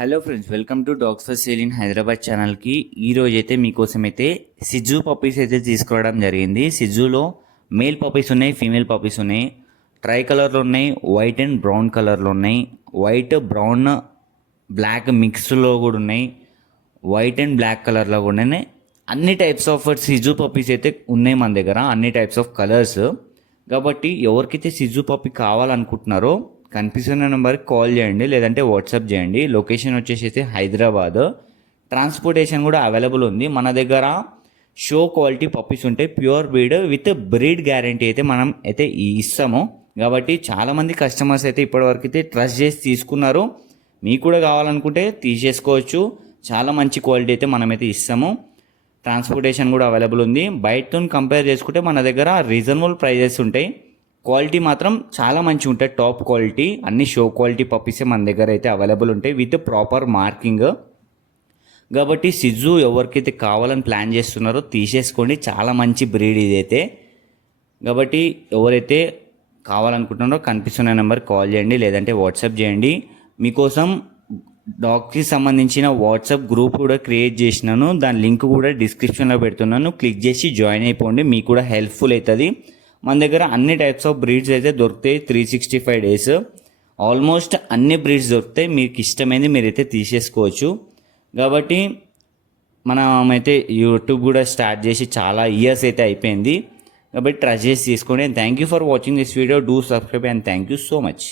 Hello friends, welcome to dogs for sale in Hyderabad ఛానల్కి. ఈరోజు అయితే మీకోసం అయితే సిజ్జు పప్పీస్ అయితే తీసుకోవడం జరిగింది. సిజ్జులో మేల్ పప్పీస్ ఉన్నాయి, ఫీమేల్ పప్పీస్ ఉన్నాయి. ట్రై కలర్లో ఉన్నాయి, వైట్ అండ్ బ్రౌన్ కలర్లో ఉన్నాయి. వైట్ బ్రౌన్ బ్లాక్ మిక్స్లో కూడా ఉన్నాయి. వైట్ అండ్ బ్లాక్ కలర్లో కూడా ఉన్నాయి. అన్ని టైప్స్ ఆఫ్ సిజ్జు పప్పీస్ అయితే ఉన్నాయి మన దగ్గర, అన్ని టైప్స్ ఆఫ్ కలర్స్. కాబట్టి ఎవరికైతే సిజ్జు పప్పీ కావాలనుకుంటున్నారో కనిపిస్తున్న నెంబర్కి కాల్ చేయండి, లేదంటే వాట్సాప్ చేయండి. లొకేషన్ వచ్చేసి హైదరాబాద్. ట్రాన్స్పోర్టేషన్ కూడా అవైలబుల్ ఉంది. మన దగ్గర షో క్వాలిటీ పప్పీస్ ఉంటాయి, pure breed with breed guarantee అయితే మనం అయితే ఇస్తాము. కాబట్టి చాలామంది కస్టమర్స్ అయితే ఇప్పటివరకు అయితే ట్రస్ట్ చేసి తీసుకున్నారు. మీకు కూడా కావాలనుకుంటే తీసేసుకోవచ్చు. చాలా మంచి క్వాలిటీ అయితే మనమైతే ఇస్తాము. ట్రాన్స్పోర్టేషన్ కూడా అవైలబుల్ ఉంది. బయటతో కంపేర్ చేసుకుంటే మన దగ్గర రీజనబుల్ ప్రైజెస్ ఉంటాయి. క్వాలిటీ మాత్రం చాలా మంచిగా ఉంటాయి, టాప్ క్వాలిటీ. అన్ని షో క్వాలిటీ పప్పీసే మన దగ్గర అయితే అవైలబుల్ ఉంటాయి విత్ ప్రాపర్ మార్కింగ్. కాబట్టి సిజ్జు ఎవరికైతే కావాలని ప్లాన్ చేస్తున్నారో తీసేసుకోండి, చాలా మంచి బ్రీడ్ ఇదైతే. కాబట్టి ఎవరైతే కావాలనుకుంటున్నారో కనిపిస్తున్న నెంబర్ కాల్ చేయండి, లేదంటే వాట్సాప్ చేయండి. మీకోసం డాగ్కి సంబంధించిన వాట్సాప్ గ్రూప్ కూడా క్రియేట్ చేసినాను, దాని లింక్ కూడా డిస్క్రిప్షన్లో పెడుతున్నాను. క్లిక్ చేసి జాయిన్ అయిపోండి, మీకు కూడా హెల్ప్ఫుల్ అవుతుంది. మన దగ్గర అన్ని టైప్స్ ఆఫ్ బ్రీడ్స్ అయితే దొరుకుతాయి. 365 డేస్ ఆల్మోస్ట్ అన్ని బ్రీడ్స్ దొరుకుతాయి. మీకు ఇష్టమైంది మీరైతే తీసేసుకోవచ్చు. కాబట్టి మనమైతే యూట్యూబ్ కూడా స్టార్ట్ చేసి చాలా ఇయర్స్ అయితే అయిపోయింది. కాబట్టి ట్రస్ట్ చేసి తీసుకోండి. Thank you for watching this video. Do subscribe and thank you so much.